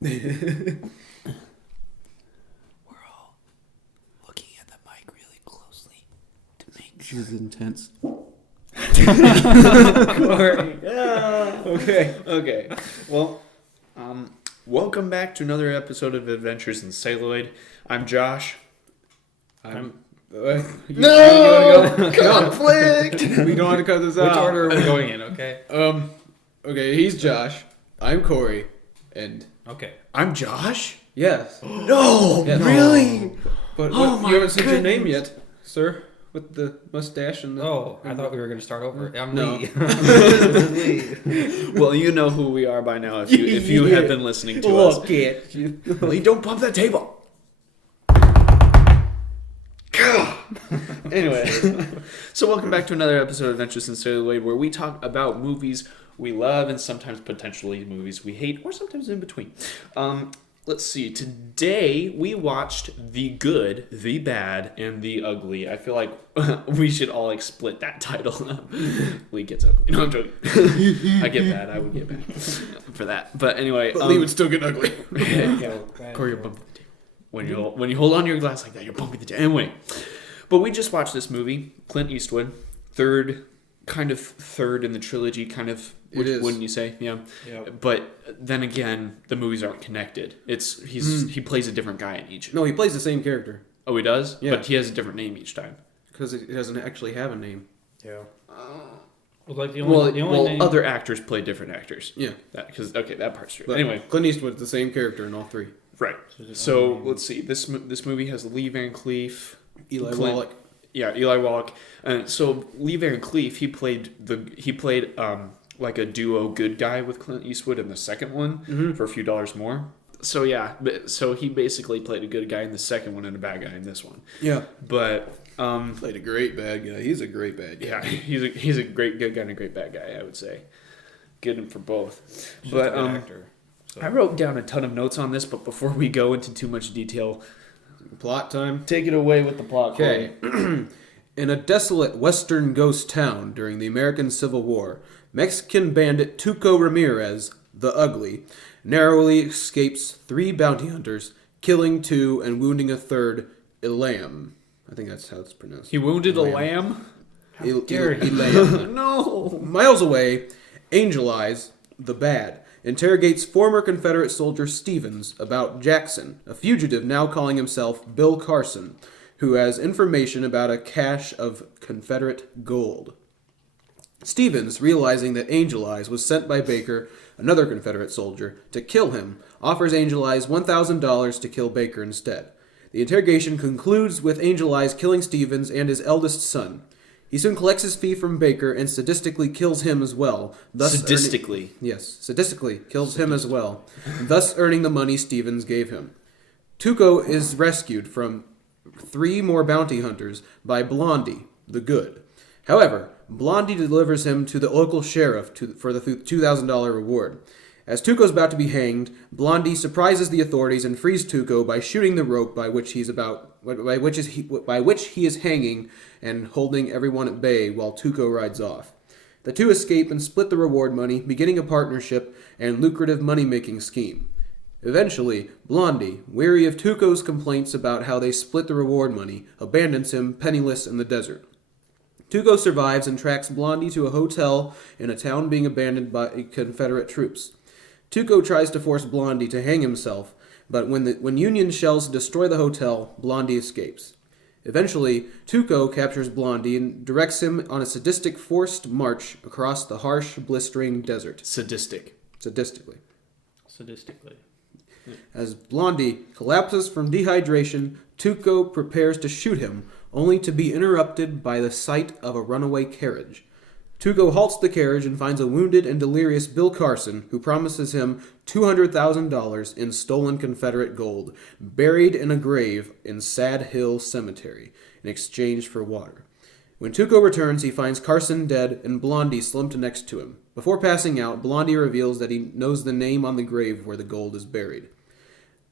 We're all looking at the mic really closely to make sure. This is intense. Corey. Yeah. Okay. Well, welcome back to another episode of Adventures in Celluloid. I'm Josh. No! Conflict! We don't want to cut this Which out. order are we going in, okay? Okay, he's Josh. I'm Corey. And Okay. I'm Josh? yes. No! Yes. Really? But Oh what, my you haven't said your name goodness. yet, sir. With the mustache and the... Oh, I thought we were going to start over. I'm No. Lee. This is Lee. Well, you know who we are by now if you have been listening to us. Look at you. Lee, don't bump that table. Anyway, so welcome back to another episode of Adventures in Celluloid, where we talk about movies we love and sometimes potentially movies we hate, or sometimes in between. Let's see. Today we watched The Good, The Bad, and The Ugly. I feel like we should all split that title. Lee gets ugly. No, I'm joking. I get bad. I would get bad for that. But anyway, But Lee would still get ugly. yeah, Corey, you're bumping the table. When you hold on to your glass like that, you're bumping the table. Anyway, but we just watched this movie, Clint Eastwood, third in the trilogy, kind of. It is. Wouldn't you say? Yeah. Yep. But then again, the movies aren't connected. He plays a different guy in each. No, he plays the same character. Oh, he does? Yeah. But he has a different name each time. Because it doesn't actually have a name. Yeah. Well, like the only name... other actors play different actors. Yeah. That part's true. But Anyway. Clint Eastwood's the same character in all three. Right. So, let's see. This movie has Lee Van Cleef. Eli Clint- Wallach. Yeah, Eli Wallach. So Lee Van Cleef, he played like a duo good guy with Clint Eastwood in the second one for a few dollars more. So yeah, so he basically played a good guy in the second one and a bad guy in this one. Yeah. But Played a great bad guy. He's a great bad guy. yeah, he's a great good guy and a great bad guy, I would say. Good for both. He's But just a good actor. So. I wrote down a ton of notes on this, but before we go into too much detail, Plot time. take it away with the plot. Okay. In a desolate western ghost town during the American Civil War, Mexican bandit Tuco Ramirez, the Ugly, narrowly escapes 3 bounty hunters, killing 2 and wounding a third, Elam. I think that's how it's pronounced. He wounded a lamb? How dare you. Elam. No! Miles away, Angel Eyes, the Bad, interrogates former Confederate soldier Stevens about Jackson, a fugitive now calling himself Bill Carson, who has information about a cache of Confederate gold. Stevens, realizing that Angel Eyes was sent by Baker, another Confederate soldier, to kill him, offers Angel Eyes $1,000 to kill Baker instead. The interrogation concludes with Angel Eyes killing Stevens and his eldest son. He soon collects his fee from Baker and sadistically kills him as well. Sadistically. Sadistically kills him as well, thus earning the money Stevens gave him. Tuco is rescued from 3 more bounty hunters by Blondie, the Good. However, Blondie delivers him to the local sheriff for the $2,000 reward. As Tuco's about to be hanged, Blondie surprises the authorities and frees Tuco by shooting the rope by which he is hanging and holding everyone at bay while Tuco rides off. The two escape and split the reward money, beginning a partnership and lucrative money-making scheme. Eventually, Blondie, weary of Tuco's complaints about how they split the reward money, abandons him penniless in the desert. Tuco survives and tracks Blondie to a hotel in a town being abandoned by Confederate troops. Tuco tries to force Blondie to hang himself, but when Union shells destroy the hotel, Blondie escapes. Eventually, Tuco captures Blondie and directs him on a sadistic forced march across the harsh, blistering desert. Sadistically. Sadistically. As Blondie collapses from dehydration, Tuco prepares to shoot him, only to be interrupted by the sight of a runaway carriage. Tuco halts the carriage and finds a wounded and delirious Bill Carson, who promises him $200,000 in stolen Confederate gold, buried in a grave in Sad Hill Cemetery, in exchange for water. When Tuco returns, he finds Carson dead and Blondie slumped next to him. Before passing out, Blondie reveals that he knows the name on the grave where the gold is buried.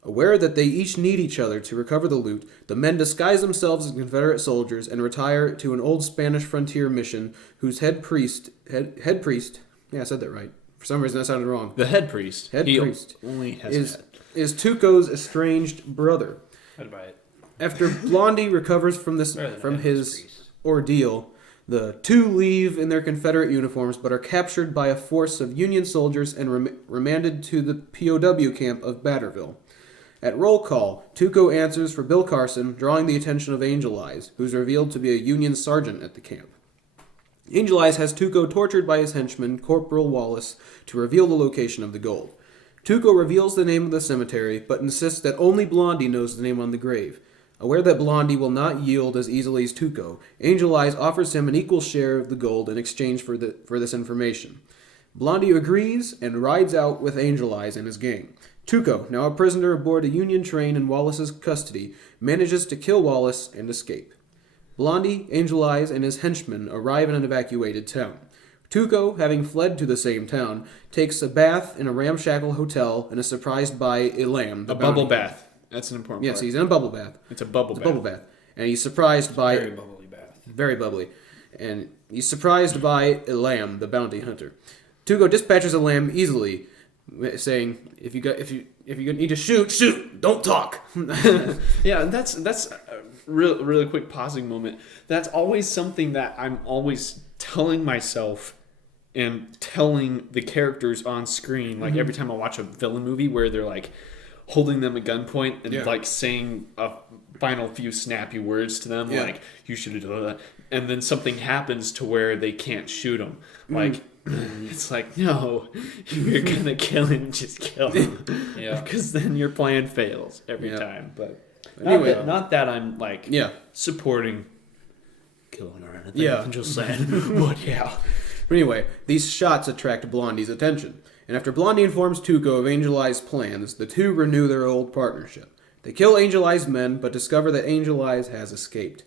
Aware that they each need each other to recover the loot, the men disguise themselves as Confederate soldiers and retire to an old Spanish frontier mission whose head priest, yeah, I said that right. For some reason that sounded wrong. The head priest. Head He priest only has is a head. is Tuco's estranged brother. I'd buy it. After Blondie recovers from his ordeal, the two leave in their Confederate uniforms but are captured by a force of Union soldiers and remanded to the POW camp of Batterville. At roll call, Tuco answers for Bill Carson, drawing the attention of Angel Eyes, who's revealed to be a Union sergeant at the camp. Angel Eyes has Tuco tortured by his henchman, Corporal Wallace, to reveal the location of the gold. Tuco reveals the name of the cemetery, but insists that only Blondie knows the name on the grave. Aware that Blondie will not yield as easily as Tuco, Angel Eyes offers him an equal share of the gold in exchange for this information. Blondie agrees and rides out with Angel Eyes and his gang. Tuco, now a prisoner aboard a Union train in Wallace's custody, manages to kill Wallace and escape. Blondie, Angel Eyes, and his henchmen arrive in an evacuated town. Tuco, having fled to the same town, takes a bath in a ramshackle hotel and is surprised by Elam, a bubble bath. That's an important part. Yes, he's in a bubble bath. It's a bubble bath. And he's surprised by... Very bubbly bath. Very bubbly. And he's surprised by Elam, the bounty hunter. Tuco dispatches Elam easily, saying, if you need to shoot, don't talk. Yeah, that's a really quick pausing moment. That's always something that I'm always telling myself and telling the characters on screen. Like every time I watch a villain movie where they're like holding them at gunpoint and like saying a final few snappy words to them, like you should have done that, and then something happens to where they can't shoot them. Like it's like, no, you're gonna kill him, just kill him. Because then your plan fails every time. But anyway, not that I'm like supporting killing or anything. I'm just saying. But But anyway, these shots attract Blondie's attention. And after Blondie informs Tuco of Angel Eye's plans, the two renew their old partnership. They kill Angel Eye's men, but discover that Angel Eyes has escaped.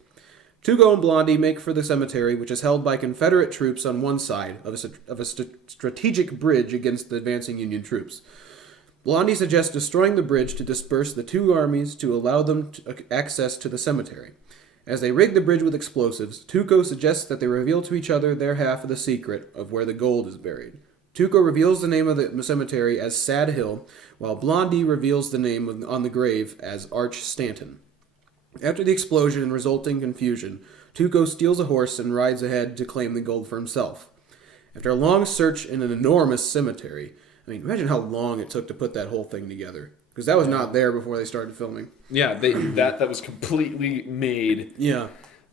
Tuco and Blondie make for the cemetery, which is held by Confederate troops on one side of a strategic bridge against the advancing Union troops. Blondie suggests destroying the bridge to disperse the two armies to allow them access to the cemetery. As they rig the bridge with explosives, Tuco suggests that they reveal to each other their half of the secret of where the gold is buried. Tuco reveals the name of the cemetery as Sad Hill, while Blondie reveals the name on the grave as Arch Stanton. After the explosion and resulting confusion, Tuco steals a horse and rides ahead to claim the gold for himself. After a long search in an enormous cemetery, I mean, imagine how long it took to put that whole thing together. Because that was not there before they started filming. Yeah, that was completely made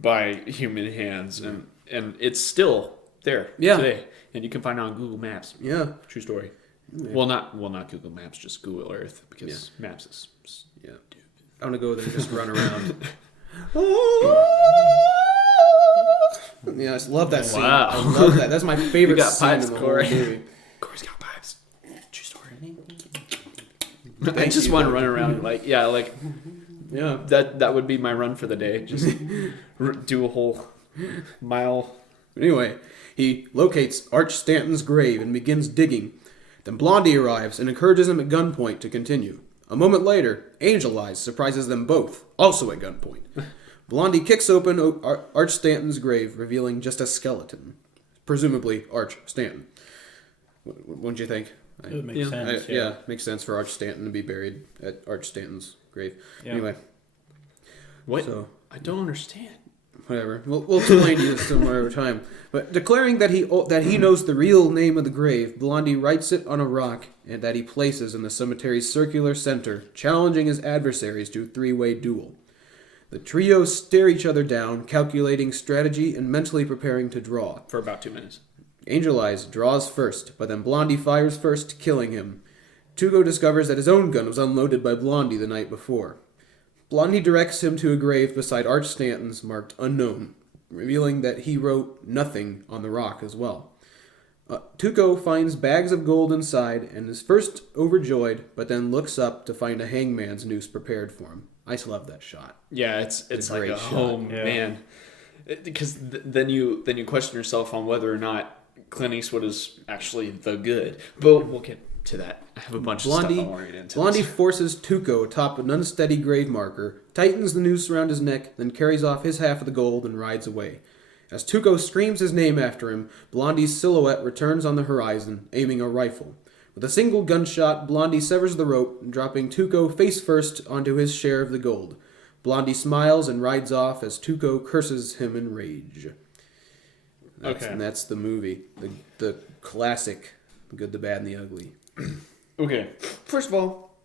by human hands, and it's still there today. And you can find it on Google Maps. Yeah. True story. Yeah. Well, not Google Maps, just Google Earth, because Maps is stupid. I'm going to go there and just run around. I just love that scene. Wow. I love that. That's my favorite scene pipes, in the whole movie. Corey's got pipes. True story. I just want to run around that would be my run for the day. Just do a whole mile. Anyway, he locates Arch Stanton's grave and begins digging. Then Blondie arrives and encourages him at gunpoint to continue. A moment later, Angel Eyes surprises them both, also at gunpoint. Blondie kicks open Arch Stanton's grave, revealing just a skeleton. Presumably Arch Stanton. Wouldn't you think? It would make sense. Makes sense for Arch Stanton to be buried at Arch Stanton's grave. Yeah. Anyway. What? So, I don't understand. Whatever. We'll explain to you some more time. But declaring that he knows the real name of the grave, Blondie writes it on a rock and that he places in the cemetery's circular center, challenging his adversaries to a three-way duel. The trio stare each other down, calculating strategy and mentally preparing to draw. For about 2 minutes. Angel Eyes draws first, but then Blondie fires first, killing him. Tuco discovers that his own gun was unloaded by Blondie the night before. Blondie directs him to a grave beside Arch Stanton's marked Unknown, revealing that he wrote nothing on the rock as well. Tuco finds bags of gold inside and is first overjoyed, but then looks up to find a hangman's noose prepared for him. I just love that shot. Yeah, it's like a home, man. Because then you question yourself on whether or not Clint Eastwood is actually the good. But we'll get to that. I have a bunch of stuff I want to read into. Blondie forces Tuco atop an unsteady grave marker, tightens the noose around his neck, then carries off his half of the gold and rides away. As Tuco screams his name after him, Blondie's silhouette returns on the horizon, aiming a rifle. With a single gunshot, Blondie severs the rope, dropping Tuco face first onto his share of the gold. Blondie smiles and rides off as Tuco curses him in rage. And that's the movie. The classic The Good, the Bad, and the Ugly. Okay. First of all,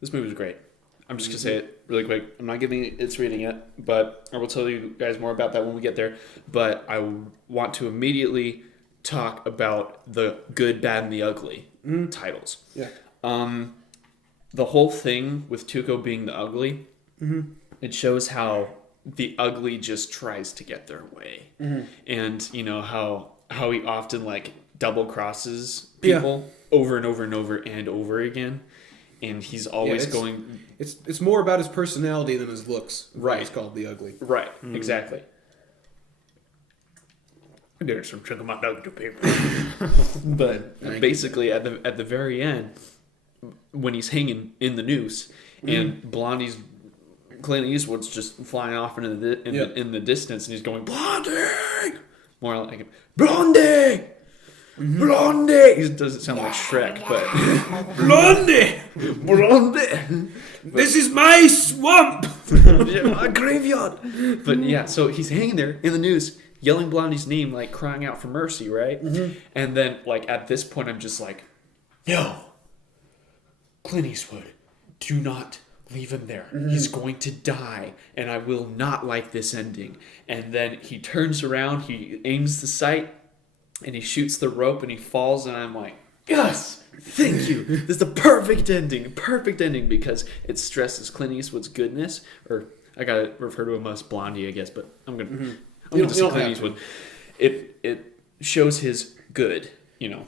this movie is great. I'm just going to say it really quick. I'm not giving it its rating yet, but I will tell you guys more about that when we get there. But I want to immediately talk about the Good, Bad, and the Ugly titles. Yeah. The whole thing with Tuco being the ugly, it shows how the ugly just tries to get their way. And, you know, how he often, like, double crosses people over and over and over and over again. And he's always going... It's more about his personality than his looks. Right. It's called the ugly. Right, exactly. There's some chunk of my dog to paper. But basically, at the very end, when he's hanging in the noose, and Blondie's... Clint Eastwood's just flying off into in the distance, and he's going, Blondie! More like, Blondie! Blondie! It doesn't sound like Shrek, but... Blondie! Blondie! This is my swamp! My graveyard! But yeah, so he's hanging there in the noose, yelling Blondie's name, like crying out for mercy, right? And then, like, at this point, I'm just like, no! Clint Eastwood, do not leave him there. He's going to die, and I will not like this ending. And then he turns around, he aims the sight, and he shoots the rope, and he falls, and I'm like, yes, thank you. This is the perfect ending, because it stresses Clint Eastwood's goodness, or I gotta refer to him as Blondie, I guess, but I'm gonna say Clint Eastwood. It shows his good, you know.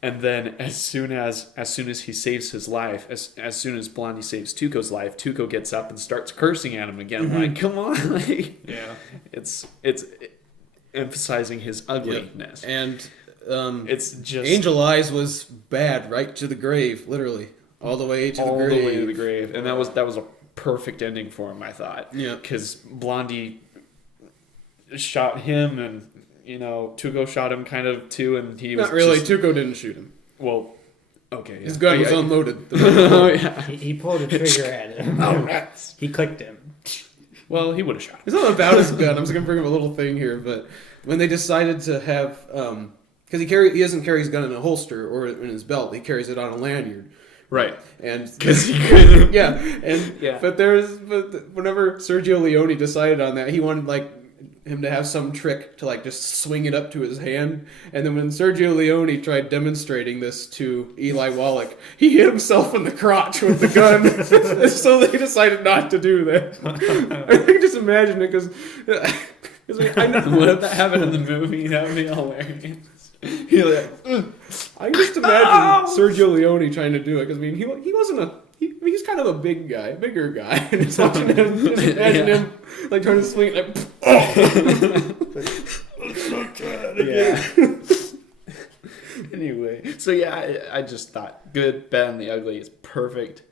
And then as soon as he saves his life, as soon as Blondie saves Tuco's life, Tuco gets up and starts cursing at him again. Like, come on, like, it's emphasizing his ugliness. And it's just Angel Eyes was bad right to the grave, literally all the way to the grave. And that was a perfect ending for him, I thought. Yeah, because Blondie shot him, and you know Tuco shot him kind of too, and he was not really. Tuco didn't shoot him. Well, okay, his gun was unloaded. Oh yeah, he pulled a trigger at him. Oh, rats. He clicked him. Well, he would have shot him. It's not about his gun. I'm just gonna bring up a little thing here, but when they decided to have, because he doesn't carry his gun in a holster or in his belt, he carries it on a lanyard. Right, and because he couldn't. But whenever Sergio Leone decided on that, he wanted like him to have some trick to like just swing it up to his hand, and then when Sergio Leone tried demonstrating this to Eli Wallach, he hit himself in the crotch with the gun. So they decided not to do that. I can just imagine it because I know what that happened in the movie. That would be hilarious. He like, I can just imagine Sergio Leone trying to do it, because I mean he wasn't he's kind of a bigger guy, and just imagine him like trying to swing it, like, Anyway, so yeah, I just thought Good, Bad, and the Ugly is perfect.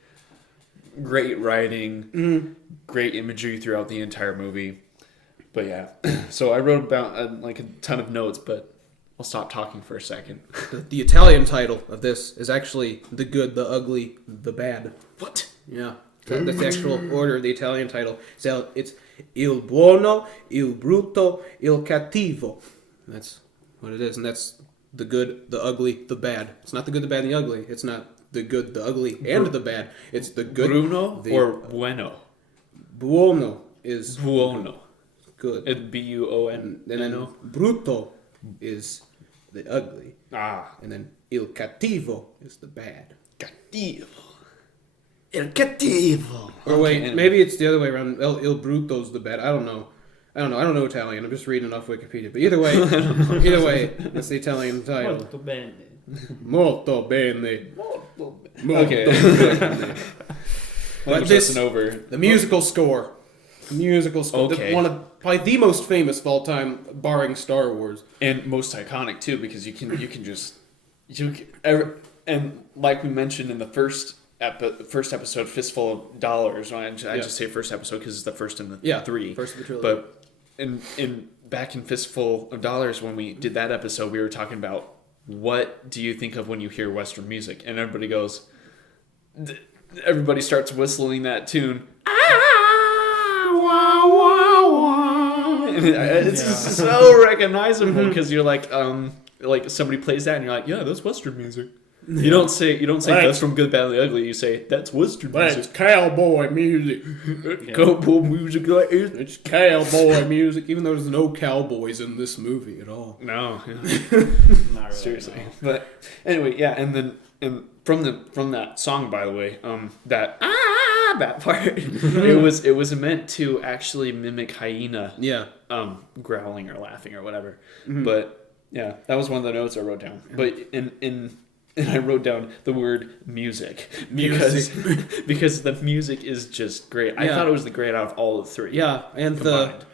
Great writing, great imagery throughout the entire movie. But yeah, so I wrote about like a ton of notes, but I'll stop talking for a second. The Italian title of this is actually The Good, the Ugly, the Bad. What? Yeah. That's the actual order of the Italian title. So it's Il Buono, Il Brutto, Il Cattivo. That's what it is, and that's the good, the ugly, the bad. It's not the good, the bad, and the ugly. It's not the good, the ugly, and the bad. It's the good. Bruno or Bueno? Buono is Buono. Good. It's B-U-O-N. And then Brutto is the ugly. And then Il Cattivo is the bad. Cattivo. Il Cattivo. Or wait, maybe it's the other way around. Il Brutto's the bad. I don't know. I don't know Italian. I'm just reading off Wikipedia. But either way, that's the Italian title. Molto bene. Molto bene. Molto bene. Molto Okay. bene. But this over the musical score. Musical score. Okay. One of probably the most famous of all time, barring Star Wars, and most iconic too, because you can just and like we mentioned in the first episode, Fistful of Dollars. I just say first episode because it's the first in the three. First of the trilogy. But in back in Fistful of Dollars, when we did that episode, we were talking about what do you think of when you hear Western music? And everybody goes, everybody starts whistling that tune. And it's just so recognizable because you're like somebody plays that and you're like, yeah, that's Western music. You don't say that's from Good, Bad, and the Ugly. You say that's Western music. That's cowboy music. Cowboy music. It's cowboy music. Even though there's no cowboys in this movie at all. No, Not really, seriously. no. But anyway, yeah, and from that song, by the way, that part, it was meant to actually mimic hyena, growling or laughing or whatever. Mm-hmm. But yeah, that was one of the notes I wrote down. But and I wrote down the word music because the music is just great. I thought it was the great out of all the three. Yeah, and combined.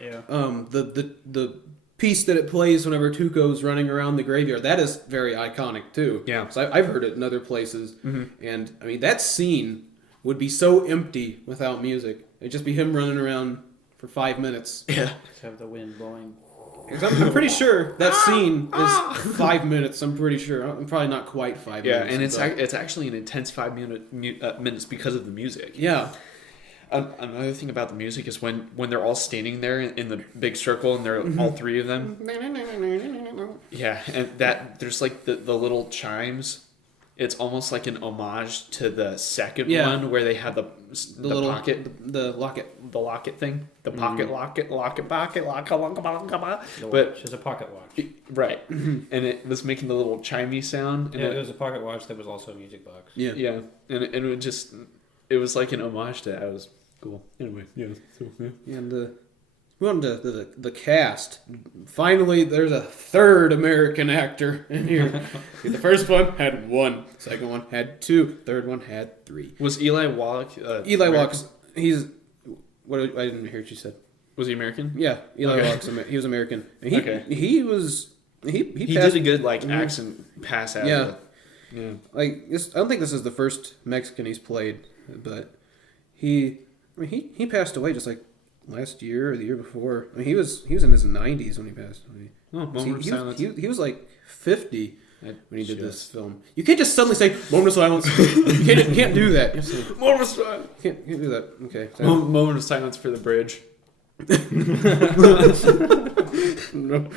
the piece that it plays whenever Tuco's running around the graveyard, that is very iconic too. Yeah, so I've heard it in other places, and I mean that scene would be so empty without music. It'd just be him running around for 5 minutes. Yeah, just have the wind blowing. I'm pretty sure that scene is 5 minutes. I'm pretty sure. I'm probably not quite 5 minutes. Yeah, and it's actually an intense 5 minutes because of the music. Yeah. Another thing about the music is when they're all standing there in the big circle and they're all three of them. Yeah, and that there's like the little chimes. It's almost like an homage to the second one where they have the little pocket, the locket thing, the pocket locket, but it's a pocket watch, right? And it was making the little chimey sound. And it was a pocket watch that was also a music box. Yeah, and it was like an homage to that. It was cool. Anyway, yeah. So, yeah. And we went to the cast. Finally, there's a third American actor in here. The first one had 1. Second one had 2. Third one had 3. Was Eli Wallach? Eli Wallach. He's what? I didn't hear what you said. Was he American? Yeah, Eli Wallach. He was American. And he did a good accent pass out. Yeah. Like this, I don't think this is the first Mexican he's played, but he passed away just like last year or the year before. I mean, he was in his 90s when he passed away. Oh, moment of silence. He was like 50 when he did this film. You can't just suddenly say moment of silence. you can't do that. Moment of silence. Can't do that. Okay. Moment of silence for the bridge. No.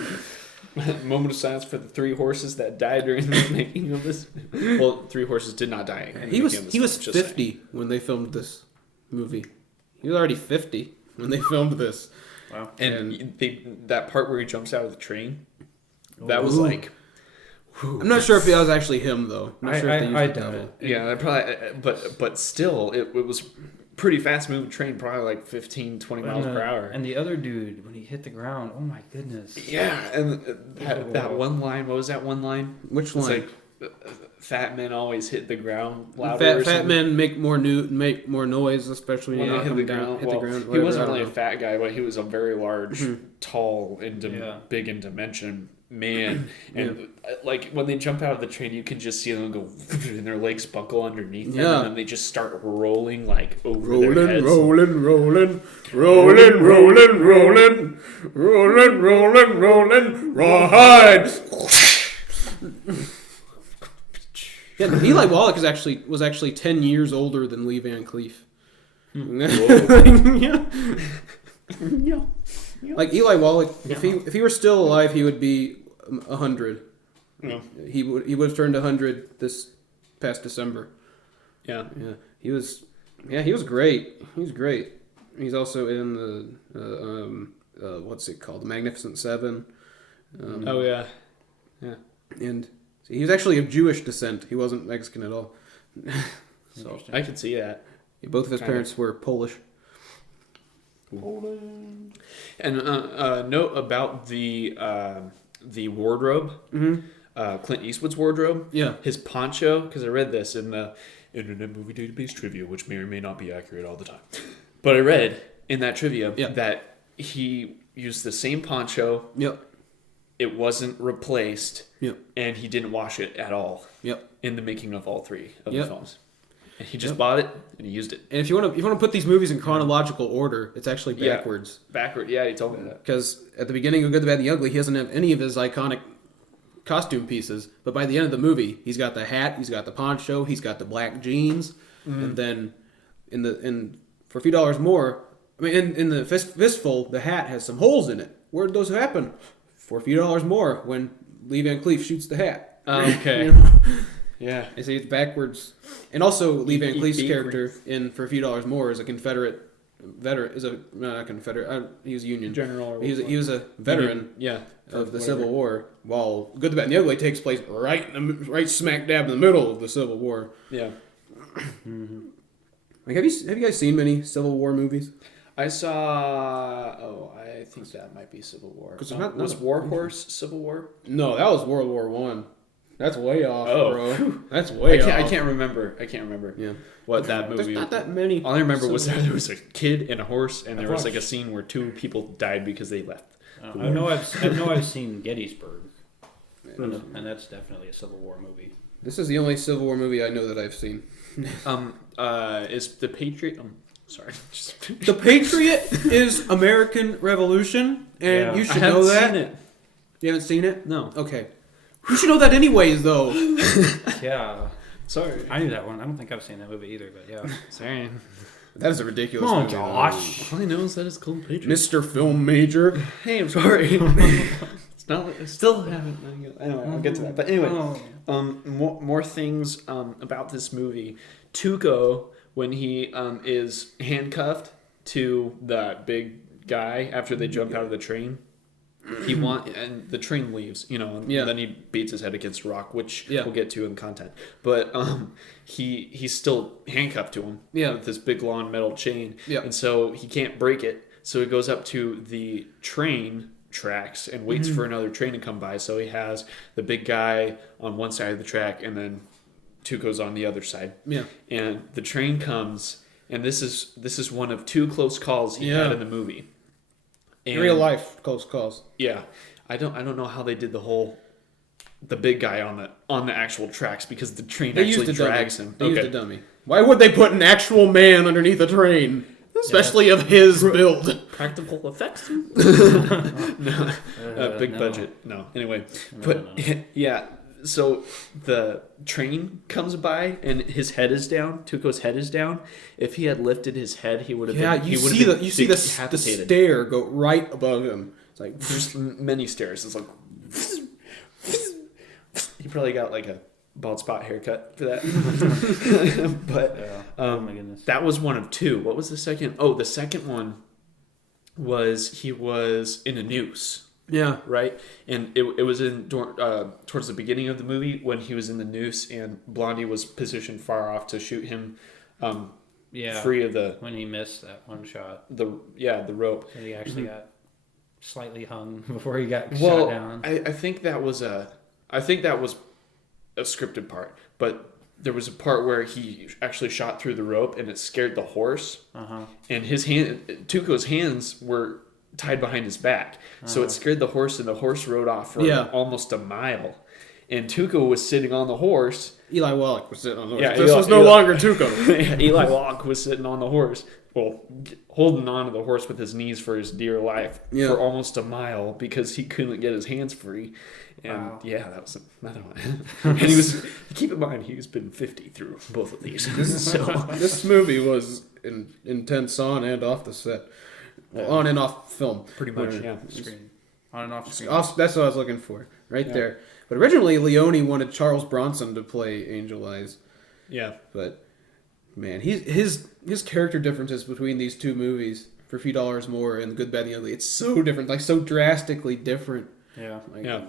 Moment of silence for the 3 horses that died during the making of this. Well, 3 horses did not die. He was 50 when they filmed this movie. He was already 50 when they filmed this. Wow. And that part where he jumps out of the train, that was like... Whew. I'm not sure if that was actually him, though. I'm not sure if they used I the doubt devil. it. Yeah, but still, it was pretty fast moving train, probably like 15, 20 miles per hour. And the other dude, when he hit the ground, oh my goodness. Yeah, and that one line, what was that one line? Which line? It's like, fat men always hit the ground louder. Fat men make more noise, especially when they hit the ground. Hit the ground. He wasn't really a fat guy, but he was a very large, tall, and big in dimension man. And like when they jump out of the train, you can just see them go, and their legs buckle underneath them, and then they just start rolling like over their heads. Rolling, ride. Yeah, Eli Wallach was actually 10 years older than Lee Van Cleef. Like Eli Wallach, if he were still alive, he would be 100. Yeah. He would have turned 100 this past December. Yeah. He was great. He was great. He's also in the what's it called? The Magnificent Seven. Yeah. And he was actually of Jewish descent. He wasn't Mexican at all. So I can see that. Both of his parents were Polish. And note about the wardrobe, Clint Eastwood's wardrobe. Yeah, his poncho. Because I read this in the Internet Movie Database trivia, which may or may not be accurate all the time. But I read in that trivia that he used the same poncho. Yep. It wasn't replaced. Yep. And he didn't wash it at all. Yep. In the making of all 3 of the films. And he just bought it and he used it. And if you want to put these movies in chronological order, it's actually backwards. Backward, yeah, he told me that. Because at the beginning of Good, the Bad, and the Ugly, he doesn't have any of his iconic costume pieces, but by the end of the movie, he's got the hat, he's got the poncho, he's got the black jeans, and then for a few dollars more, I mean, in the fistful, the hat has some holes in it. Where'd those happen? For a few dollars more when Lee Van Cleef shoots the hat. Okay. You know? Yeah. I say it's backwards. And also, Lee Van Cleef's character in For a Few Dollars More is a Confederate veteran. Not Confederate. He was Union General. He was a veteran. Of the Civil War. While Good, the Bad, and the Ugly takes place right smack dab in the middle of the Civil War. Yeah. Like, have you guys seen many Civil War movies? I saw. I think that might be Civil War. Was War Horse Civil War? No, that was World War One. That's way off, bro. That's way off. I can't remember. Yeah. What that movie? There's not that many. All I remember was there was a kid and a horse, and there was like a scene where 2 people died because they left. I know I've seen Gettysburg, and that's definitely a Civil War movie. This is the only Civil War movie I know that I've seen. Is The Patriot? Sorry. The Patriot is American Revolution, and you should know that. Seen it. You haven't seen it? No. Okay. You should know that anyways, though. Yeah. Sorry. I knew that one. I don't think I've seen that movie either, but yeah. Sorry. That is a ridiculous Come on, movie. Josh. All I know is that it's called Patriot. Mr. Film Major. Hey, I'm sorry. It's not. I still haven't. Anyway, I'll get to that. But anyway, more things about this movie. Tuco, when he is handcuffed to the big guy after they jump out of the train, and the train leaves, and then he beats his head against a rock, which we'll get to in content. But he's still handcuffed to him with this big long metal chain, and so he can't break it. So he goes up to the train tracks and waits for another train to come by. So he has the big guy on one side of the track, and then Tuco's on the other side. Yeah, and the train comes, and this is one of 2 close calls he had in the movie. In real life, close calls. Yeah, I don't know how they did the big guy on the actual tracks, because the train actually drags him. They used a dummy. Why would they put an actual man underneath a train, especially of his build? Practical effects. No, big budget. No. Anyway, yeah. So the train comes by and his head is down. Tuco's head is down. If he had lifted his head, he would have been. You see the stair go right above him. It's like there's many stairs. It's like he probably got like a bald spot haircut for that. But oh my goodness, that was one of 2. What was the second? Oh, the second one was he was in a noose. Yeah. Right? And it was towards the beginning of the movie when he was in the noose and Blondie was positioned far off to shoot him free of the... When he missed that one shot. The rope. So he actually got slightly hung before he got shot down. I think that was a scripted part, but there was a part where he actually shot through the rope and it scared the horse. And Tuco's hands were tied behind his back, so it scared the horse, and the horse rode off for almost a mile. And Tuco was sitting on the horse. Eli Wallach was sitting on the horse. This was no longer Tuco. Eli Wallach was sitting on the horse, holding on to the horse with his knees for his dear life for almost a mile because he couldn't get his hands free. And that was another one. And keep in mind, he's been 50 through both of these. This movie was intense on and off the set. On and off film. Pretty much, Screen. On and off screen. That's what I was looking for, there. But originally, Leone wanted Charles Bronson to play Angel Eyes. Yeah. But, man, his character differences between these 2 movies, For a Few Dollars More and The Good, Bad, and the Ugly, it's so different, like so drastically different. Yeah.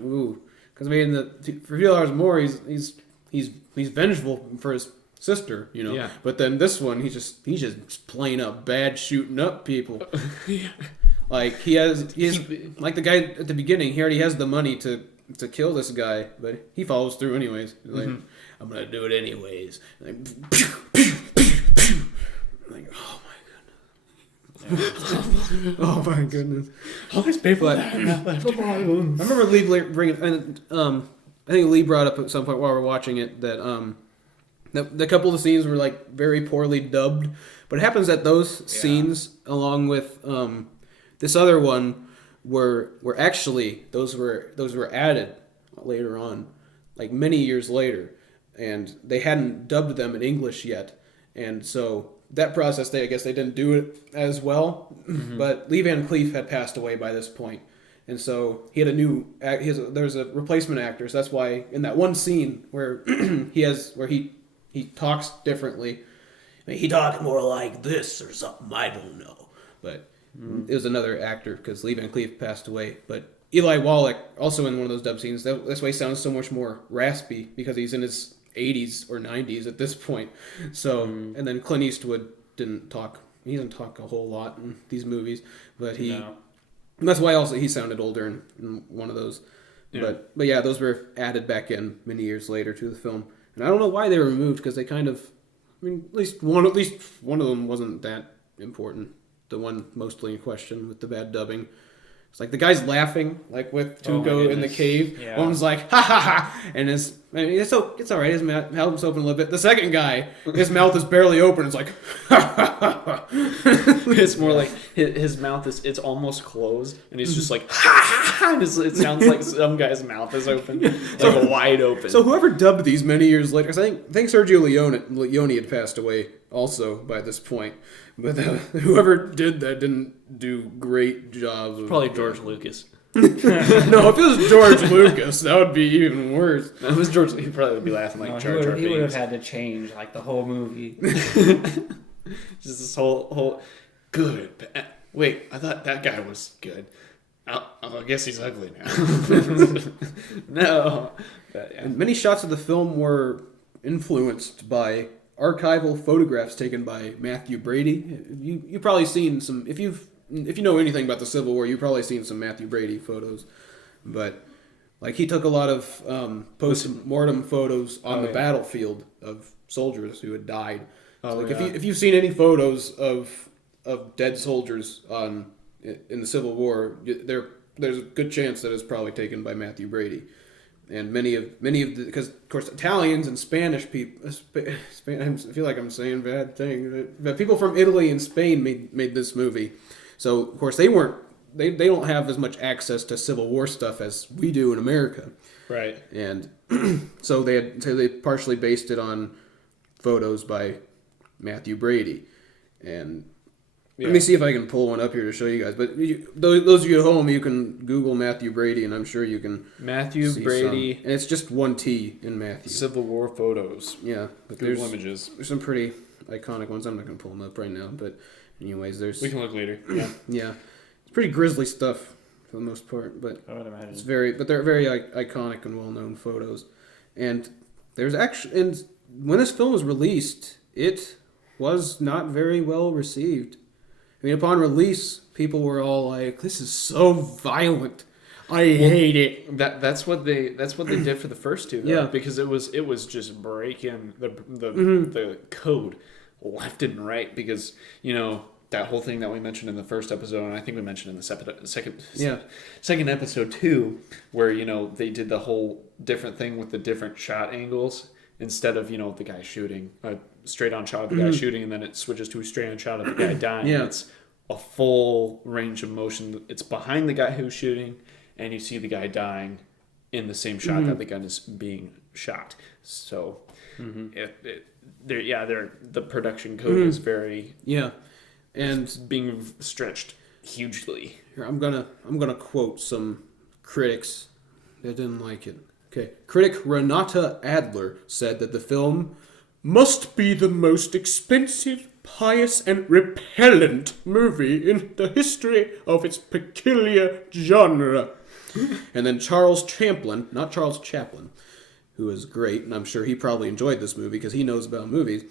Ooh. Because, I mean, For a Few Dollars More, he's vengeful for his sister, Yeah. But then this one, he's just plain up bad, shooting up people. Like he's like the guy at the beginning. He already has the money to kill this guy, but he follows through anyways. He's like, I'm gonna do it anyways. Like, like, oh my goodness. All these people. I remember Lee bringing, and I think Lee brought up at some point while we were watching it that the couple of the scenes were like very poorly dubbed, but it happens that those scenes, along with this other one, were actually those were added later on, like many years later, and they hadn't dubbed them in English yet, and so that process I guess they didn't do it as well. But Lee Van Cleef had passed away by this point, and so he had a new there's a replacement actor. So that's why in that one scene where he talks differently, he talked more like this or something, I don't know, but it was another actor because Lee Van Cleef passed away. But Eli Wallach, also in one of those dub scenes, that's why he sounds so much more raspy, because he's in his 80s or 90s at this point. So, and then Clint Eastwood he didn't talk a whole lot in these movies, but that's why also he sounded older in one of those. Yeah. But yeah, those were added back in many years later to the film. And I don't know why they were removed, because they kind of, at least one of them wasn't that important. The one mostly in question with the bad dubbing. It's like the guy's laughing, like with Tuco in the cave. Yeah. One's like, ha ha ha, and it's all right. His mouth's open a little bit. The second guy, his mouth is barely open. It's like, ha ha ha. It's more like his mouth it's almost closed, and he's just like, ha ha ha. It sounds like some guy's mouth is open, like wide open. So whoever dubbed these many years later, I think Sergio Leone had passed away also by this point. But whoever did that didn't do great jobs. Probably George Lucas. No, if it was George Lucas, that would be even worse. If it was George, he'd probably be laughing like Jar Jar Binks. He would have had to change like the whole movie. Just this whole good. Wait, I thought that guy was good. I guess he's ugly now. No. But, yeah. And many shots of the film were influenced by archival photographs taken by Matthew Brady. You've probably seen some, if you know anything about the Civil War, you've probably seen some Matthew Brady photos. But like he took a lot of post-mortem photos on the battlefield of soldiers who had died. So if you've seen any photos of dead soldiers in the Civil War, there's a good chance that it's probably taken by Matthew Brady. And many of the, because of course Italians and Spanish people, I feel like I'm saying bad things, but people from Italy and Spain made this movie. So of course they don't have as much access to Civil War stuff as we do in America. Right. And so they partially based it on photos by Matthew Brady. And let me see if I can pull one up here to show you guys. But those of you at home, you can Google Matthew Brady, and I'm sure you can Matthew see Brady. Some. And it's just one T in Matthew. Civil War photos. Yeah, but Google images. There's some pretty iconic ones. I'm not going to pull them up right now, but anyways, we can look later. Yeah, yeah, it's pretty grisly stuff for the most part, but they're very iconic and well-known photos. And and when this film was released, it was not very well received. I mean, upon release, people were all like, "This is so violent. I hate it." That's what they did for the first two, though, yeah, because it was just breaking the code left and right, because that whole thing that we mentioned in the first episode, and I think we mentioned in the second episode too, where they did the whole different thing with the different shot angles. Instead of, the guy shooting, a straight-on shot of the guy shooting, and then it switches to a straight-on shot of the guy dying. Yeah. It's a full range of motion. It's behind the guy who's shooting, and you see the guy dying in the same shot that the gun is being shot. So, the production code is very... Yeah. And being stretched hugely. Here, I'm gonna quote some critics that didn't like it. Okay. Critic Renata Adler said that the film must be the most expensive, pious, and repellent movie in the history of its peculiar genre. And then Charles Champlin, not Charles Chaplin, who is great, and I'm sure he probably enjoyed this movie because he knows about movies.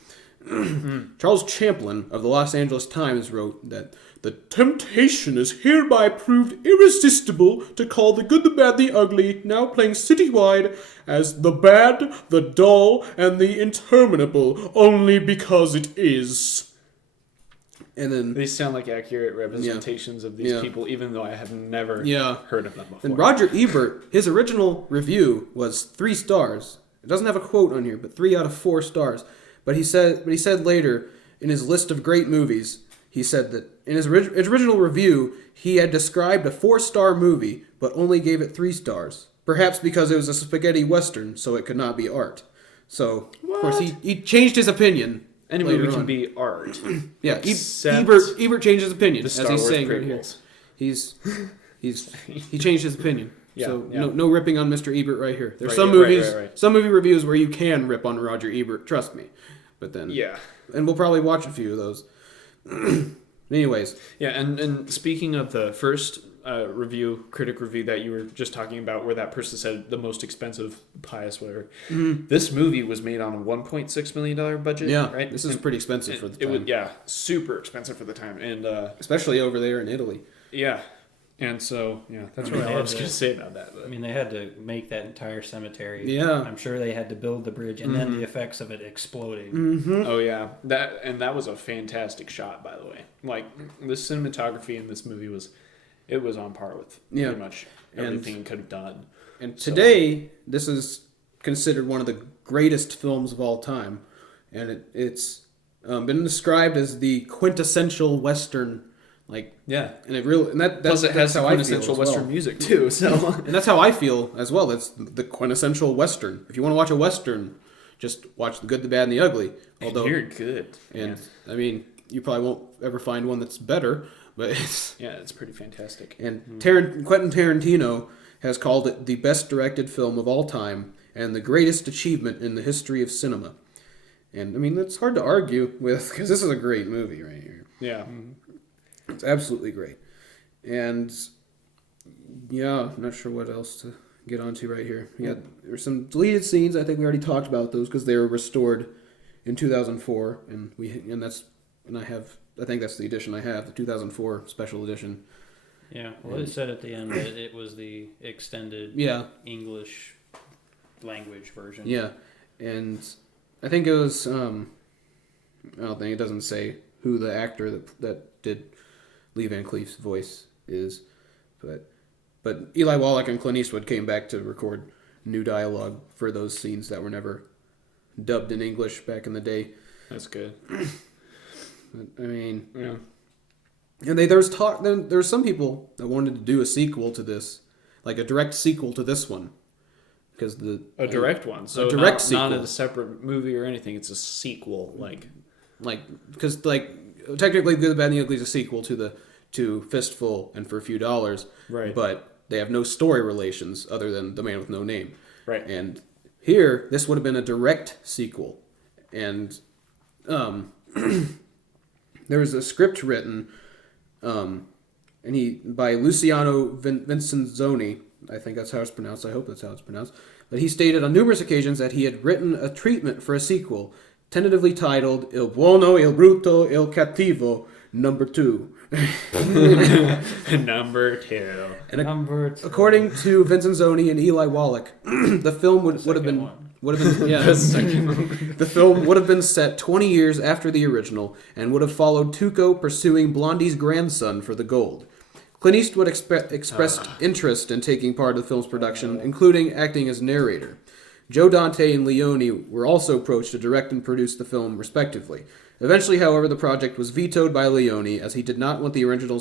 Charles Champlin of the Los Angeles Times wrote that the temptation is hereby proved irresistible to call the good, the bad, the ugly, now playing citywide, as the bad, the dull, and the interminable, only because it is. And then these sound like accurate representations of these people, even though I have never heard of them before. And Roger Ebert, his original review was 3 stars. It doesn't have a quote on here, but 3 out of 4 stars. But he said later in his list of great movies, he said that in his original review, he had described a 4-star movie, but only gave it 3 stars. perhaps because it was a spaghetti western, so it could not be art. So, of course, What? he changed his opinion. Any later movie can on. be art. Yeah, Except Ebert changed his opinion, the as Star he's Wars saying right here. prequels. He changed his opinion. Yeah, So yeah. no ripping on Mr. Ebert right here. There's Right, some yeah, right, movies, right. some movie reviews where you can rip on Roger Ebert. Trust me. But then, Yeah. and we'll probably watch a few of those. Anyways, Yeah, and speaking of the first critic review that you were just talking about, where that person said the most expensive pious whatever, this movie was made on a $1.6 million budget. yeah, right. this is pretty expensive for the time, super expensive for the time, and especially over there in Italy. yeah, and so that's I mean, what they I had was to- going to say about that. I But. mean, they had to make that entire cemetery. Yeah. I'm sure they had to build the bridge and then the effects of it exploding. Mm-hmm. Oh yeah, that was a fantastic shot, by the way. Like the cinematography in this movie was on par with Yeah. pretty much everything it could have done. And today, this is considered one of the greatest films of all time, and it's been described as the quintessential Western. Like, Yeah, and it really, and that's plus it has how I feel quintessential as well. Western music too. So And that's how I feel as well. That's the quintessential Western. If you want to watch a Western, just watch The Good, the Bad, and the Ugly. Although, you're good. and I mean, you probably won't ever find one that's better, but it's. Yeah, it's pretty fantastic. And Quentin Tarantino has called it the best directed film of all time and the greatest achievement in the history of cinema. And I mean, that's hard to argue with because this is a great movie right here. Yeah, It's absolutely great. And yeah, I'm not sure what else to get onto right here. Yeah, there's some deleted scenes. I think we already talked about those because they were restored in 2004, and I think that's the edition I have, the 2004 special edition. Yeah. Well, it said at the end that it was the extended Yeah, English language version. yeah, and I think it was. I don't think it doesn't say who the actor that did Lee Van Cleef's voice is, but Eli Wallach and Clint Eastwood came back to record new dialogue for those scenes that were never dubbed in English back in the day. that's good. I mean, Yeah, and there's some people that wanted to do a sequel to this, like a direct sequel to this one, because a direct one. So direct not sequel. a separate movie or anything. It's a sequel. because technically The Good, the Bad, and the Ugly is a sequel to Fistful and For a Few Dollars, Right. But they have no story relations other than The Man with No Name. Right. And here, this would have been a direct sequel. And there was a script written by Luciano Vincenzoni. I think that's how it's pronounced. I hope that's how it's pronounced. But he stated on numerous occasions that he had written a treatment for a sequel, tentatively titled Il Buono, Il Brutto, Il Cattivo, Number 2. Number 2. And Number two. according to Vincenzoni and Eli Wallach, the film would have second been one. the film would have been set 20 years after the original and would have followed Tuco pursuing Blondie's grandson for the gold. Clint Eastwood expressed interest in taking part in the film's production, including acting as narrator. Joe Dante and Leone were also approached to direct and produce the film, respectively. Eventually, however, the project was vetoed by Leone, as he did not want the original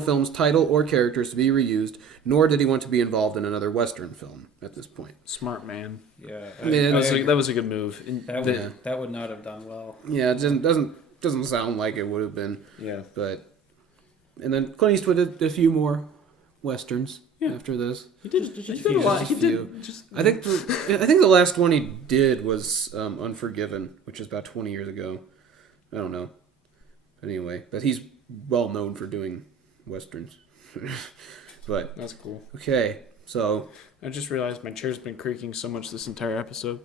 film's title or characters to be reused, nor did he want to be involved in another Western film at this point. Smart man. Yeah. I mean, That was a good move. That would not have done well. Yeah, it doesn't sound like it would have been. Yeah. But and then Clint Eastwood did a few more westerns after this. He did a lot. He did just. I think the last one he did was Unforgiven, which is about 20 years ago. I don't know. But anyway, but he's well known for doing westerns. But That's cool. okay, so I just realized my chair's been creaking so much this entire episode.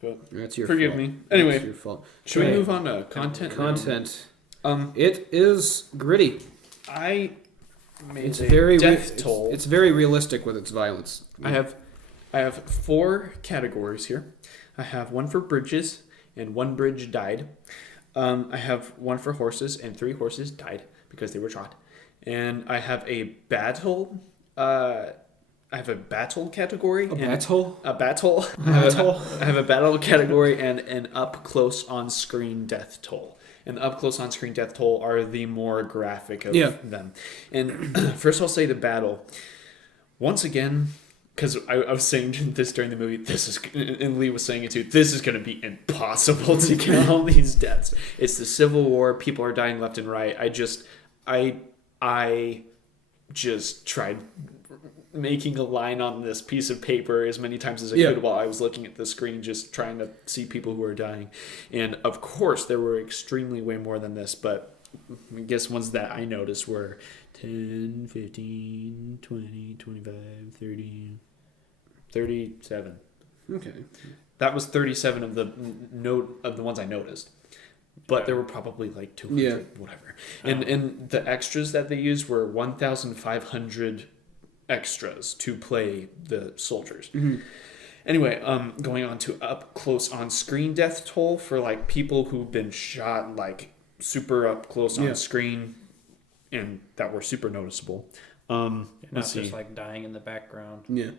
But that's your forgive fault. me. Anyway, That's your fault. should Okay. we move on to content? Content. now? It is gritty. I made It's a very death toll. It's very realistic with its violence. I have 4 categories here. I have one for bridges, and 1 bridge died. I have 1 for horses, and 3 horses died because they were shot. And I have a battle. I have a battle category. A battle? A battle. I have a battle category and an up close on screen death toll. And the up close on screen death toll are the more graphic of them. And first, I'll say the battle. Once again, because I was saying this during the movie, and Lee was saying it too, this is going to be impossible to get all these deaths. It's the Civil War. People are dying left and right. I just tried making a line on this piece of paper as many times as I could while I was looking at the screen, just trying to see people who are dying. And of course, there were extremely way more than this, but I guess ones that I noticed were 10, 15, 20, 25, 30, 37. Okay. That was 37 of the ones I noticed. But there were probably like 200, whatever. And the extras that they used were 1,500 extras to play the soldiers. Mm-hmm. Anyway, going on to up close on screen death toll for like people who've been shot like super up close on screen and that were super noticeable. Not just like dying in the background. Yeah.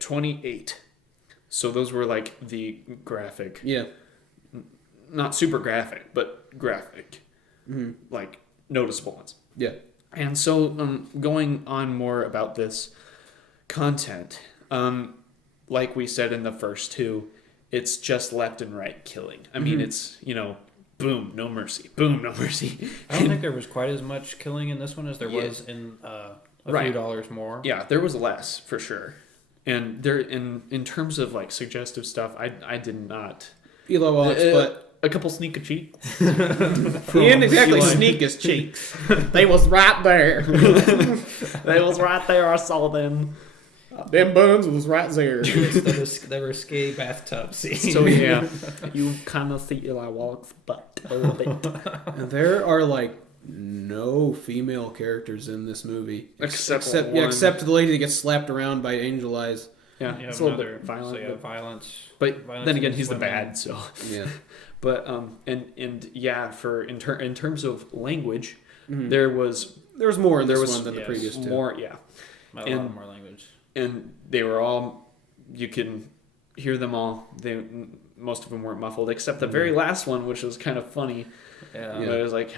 28. So those were like the graphic. Yeah. Not super graphic, but graphic. Mm-hmm. Like noticeable ones. Yeah. And so going on more about this content, like we said in the first two, it's just left and right killing. I mean, it's, boom, no mercy. Boom, no mercy. I don't think there was quite as much killing in this one as there was in a few dollars more. Yeah, there was less for sure. And there, in terms of like suggestive stuff, I did not. Elo Wallets, but a couple sneak a cheek. he didn't exactly sneak his cheeks. They was right there. They was right there. I saw them. Them buns was right there. They were risque bathtub scenes. So yeah, you kind of see Eli Wallach's butt a little bit. And there are like no female characters in this movie except the lady that gets slapped around by Angel Eyes. Yeah, it's a little bit violent. So violence. But violence then again, he's women. the bad. So yeah. But and yeah, for in terms of language, there was more in this one than the previous two. More, yeah. A lot more language. And they were all, you can hear them all. Most of them weren't muffled, except the very last one, which was kind of funny. Yeah. It was like,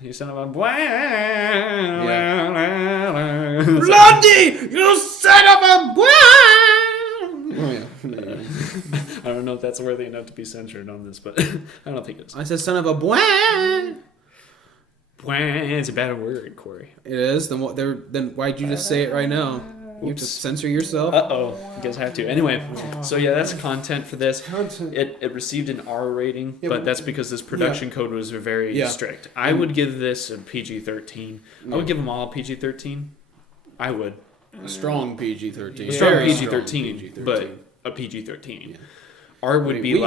you son of a Blondie, you son of a I don't know if that's worthy enough to be censored on this, but I don't think it is. I said son of a It's a bad word, Corey. It is. Then why'd you just say it right now? You just censor yourself. You guys have to. Anyway, so yeah, that's content for this. It received an R rating, but that's because this production code was very strict. I would give this a PG-13. I would give them all PG-13. I would. A strong PG-13. Yeah. Strong PG-13, but a PG-13. Yeah. R would be we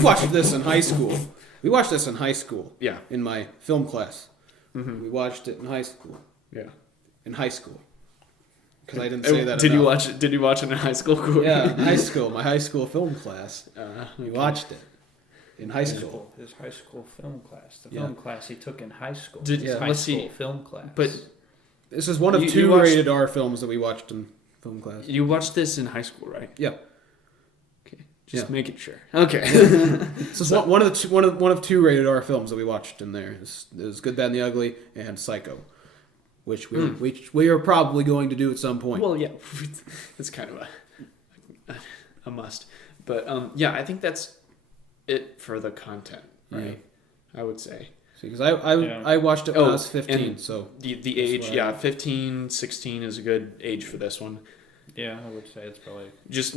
watched this in high school. We watched this in high school. Yeah. In my film class. Mm-hmm. We watched it in high school. Yeah. In high school. Because I didn't say that. Did you watch it in high school? Yeah, in high school. My high school film class. We watched it in high school. His high school film class. The film class he took in high school. Film class. But this is one of two rated R films that we watched in film class. You watched this in high school, right? Yeah. Okay. Just making sure. Okay. This is one of two rated R films that we watched in there. It was Good, Bad, and the Ugly and Psycho. Which we are probably going to do at some point. Well, yeah, it's kind of a must. But yeah, I think that's it for the content, right? Yeah. I would say. Because I watched it when I was 15, so the age, 15, 16 is a good age for this one. Yeah, I would say it's probably just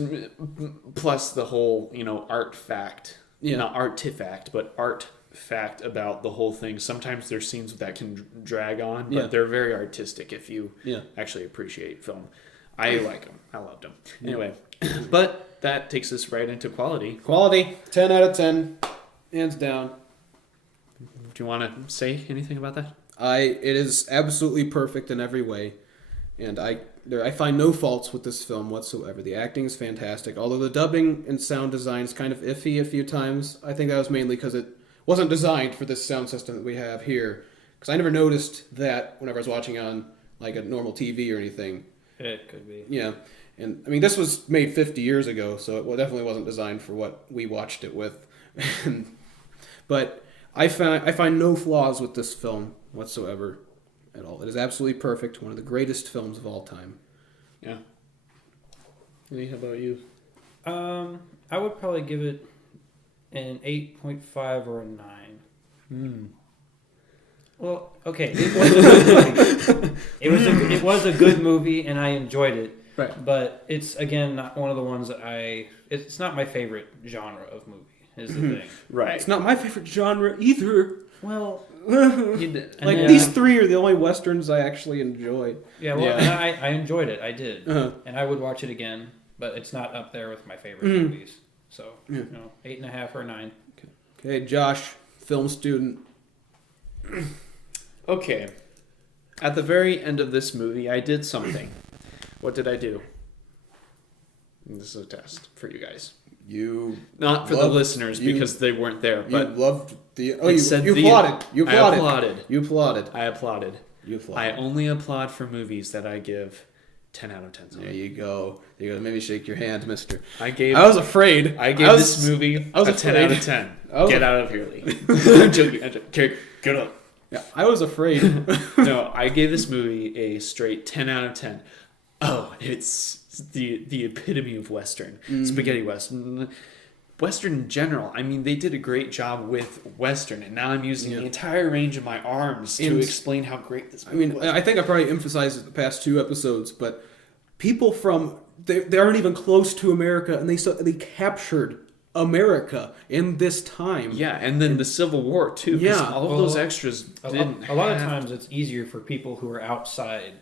plus the whole art fact, not artifact, but art fact about the whole thing. Sometimes there's scenes that can drag on, but they're very artistic if you actually appreciate film. I like them. I loved them. Anyway, but that takes us right into quality. Quality, 10 out of 10, hands down. Do you want to say anything about that? It is absolutely perfect in every way, and I find no faults with this film whatsoever. The acting is fantastic, although the dubbing and sound design is kind of iffy a few times. I think that was mainly because it wasn't designed for this sound system that we have here. Because I never noticed that whenever I was watching on like a normal TV or anything. It could be. Yeah, and I mean this was made 50 years ago, so it definitely wasn't designed for what we watched it with. But I find no flaws with this film whatsoever. at all. It is absolutely perfect. One of the greatest films of all time. Yeah. Lee, how about you? I would probably give it an 8.5 or a 9. Well, okay, it was a good movie. It was a good movie, and I enjoyed it. Right. But it's, again, not one of the ones that it's not my favorite genre of movie, is the thing. Right. It's not my favorite genre either. Well, These three are the only westerns I actually enjoy. yeah, well, Yeah. and I enjoyed it. I did. Uh-huh. And I would watch it again, but it's not up there with my favorite movies. So, 8.5 or 9. Okay, Josh, film student. Okay. At the very end of this movie, I did something. What did I do? This is a test for you guys. You Not for the listeners because they weren't there, but you loved the. Oh, it you said applauded. You applauded. I applauded. You applauded. I applauded. You I applauded. only applaud for movies that I give 10 out of 10. There you go. There you go. Maybe shake your hand, mister. I gave I was afraid. I gave this movie I was a 10 out of afraid. 10. Get out of here, Lee. I'm joking. Okay, get up. Yeah, I was afraid. No, I gave this movie a straight 10 out of 10. Oh, it's the epitome of Western. Spaghetti Western. Western in general. I mean, they did a great job with Western, and now I'm using the entire range of my arms to explain how great this movie was. I think I probably emphasized it the past 2 episodes, but people from they aren't even close to America, and they captured America in this time. Yeah, and then the Civil War, too. 'Cause Yeah. all of those extras didn't A lot of have- times it's easier for people who are outside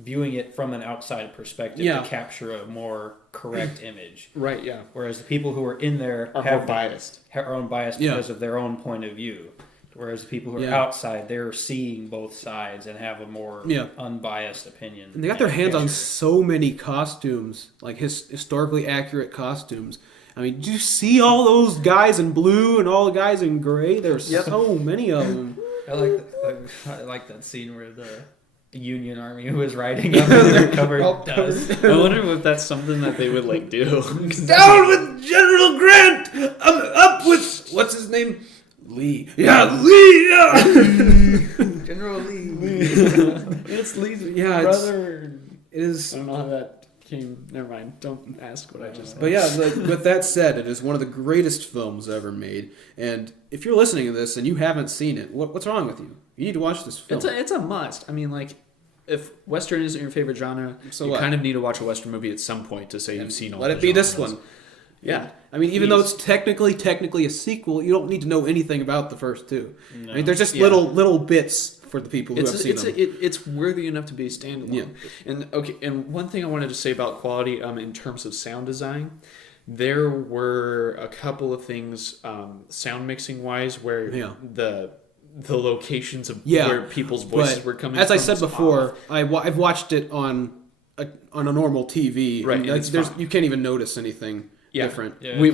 viewing it from an outside perspective to capture a more correct image. Right, yeah. Whereas the people who are in there Are have more biased. Are own bias because of their own point of view. Whereas the people who are outside, they're seeing both sides and have a more unbiased opinion. And they got their hands on picture. so many costumes, like historically accurate costumes. I mean, do you see all those guys in blue and all the guys in gray? There's so many of them. I like that scene where the Union Army was riding up and they're covered in dust. I wonder if that's something that they would like do. Down with General Grant! Up with what's his name? Lee. Yeah, Lee. Yeah. General Lee. It's Lee's brother. It is. I don't know how that came. Never mind. Don't ask what I just said. But yeah, with that said, it is one of the greatest films ever made. And if you're listening to this and you haven't seen it, what's wrong with you? You need to watch this film. It's a must. I mean, like, if Western isn't your favorite genre, So you what? kind of need to watch a Western movie at some point to say you've seen all Let the it be this genres. one. Yeah. I mean, even though it's technically a sequel, you don't need to know anything about the first 2. No. I mean, there's just little bits for the people who have seen them. It's worthy enough to be a standalone. Yeah. And one thing I wanted to say about quality, in terms of sound design, there were a couple of things, sound mixing wise, where the locations of where people's voices were coming. As I from said was before, off. I've watched it on a normal TV. Right, and and it's fine. you can't even notice anything different. Yeah. We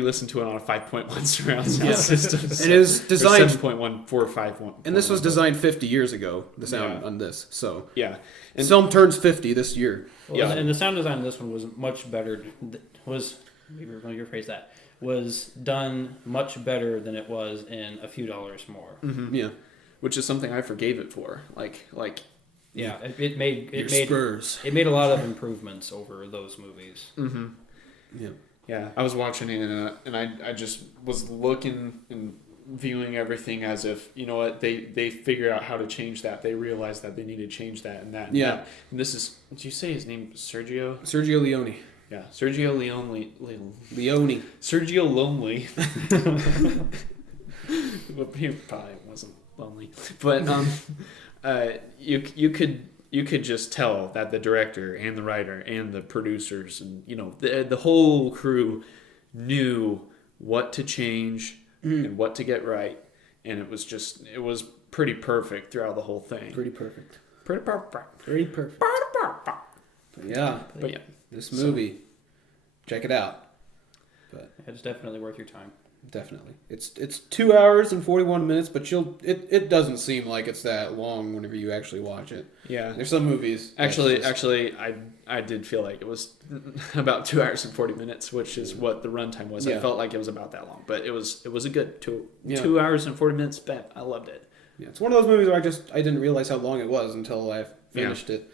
listened to it on a 5.1 surround sound system. It is designed 7.1 451. and this was designed 50 years ago. The sound on this, so Yeah. and film turns 50 this year. Well, and the sound design of this one was much better. Maybe we're going to rephrase that. Was done much better than it was in A Few Dollars More. Mm-hmm. Yeah, Which is something I forgave it for. It made Spurs. It made a lot of improvements over those movies. Mm-hmm. Yeah. Yeah, I was watching it and I just was looking and viewing everything as if, you know what, they figured out how to change that. They realized that they need to change that and that. And that. And this is, did you say his name? Sergio Leone. Yeah, Sergio Leone. Sergio Lonely. But he probably wasn't lonely. But you could just tell that the director and the writer and the producers and the whole crew knew what to change and what to get right, and it was pretty perfect throughout the whole thing. Pretty perfect. Pretty perfect. Very perfect. But yeah, this movie, check it out. But It's definitely worth your time. definitely, it's 2 hours and 41 minutes, but it doesn't seem like it's that long whenever you actually watch it. Yeah. There's some movies. Actually, I did feel like it was about 2 hours and 40 minutes, which is what the runtime was. Yeah. I felt like it was about that long, but it was a good 2 Yeah. 2 hours and 40 minutes spent. I loved it. Yeah, it's one of those movies where I didn't realize how long it was until I finished it.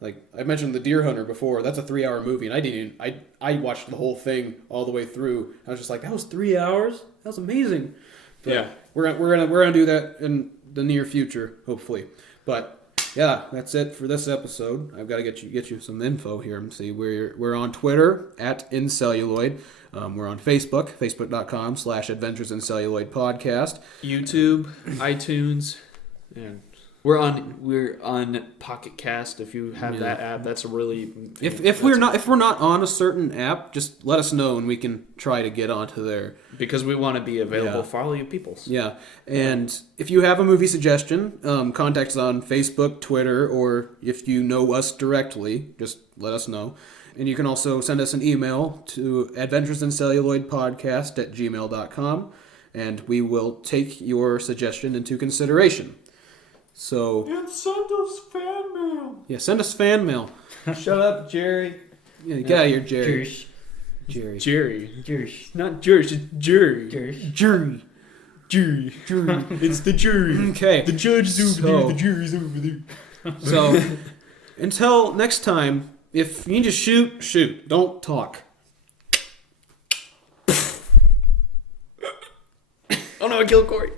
Like I mentioned, The Deer Hunter before. That's a 3-hour movie, and I watched the whole thing all the way through. I was just like, that was 3 hours. That was amazing. But Yeah, we're gonna do that in the near future, hopefully. But yeah, that's it for this episode. I've got to get you some info here and see we're on Twitter @InCelluloid. We're on Facebook, facebook.com/Adventures in Celluloid Podcast. YouTube, iTunes, and we're on Pocket Cast. If you have that app, that's a really If we're not on a certain app, just let us know and we can try to get onto there. Because we want to be available for all you peoples. Yeah, and if you have a movie suggestion, contact us on Facebook, Twitter, or if you know us directly, just let us know. And you can also send us an email to adventuresincelluloidpodcast@gmail.com, and we will take your suggestion into consideration. So And send us fan mail. yeah, send us fan mail. Shut up, Jerry. Yeah, get out of here, Jerry. Jersh. Jerry. Jersh. Not Jerry, it's Jerry. Jersh. Jury. Jury. It's the jury. Okay. The judge is over there. The jury's over there. So until next time, if you need to shoot. Don't talk. Oh no, I killed Corey.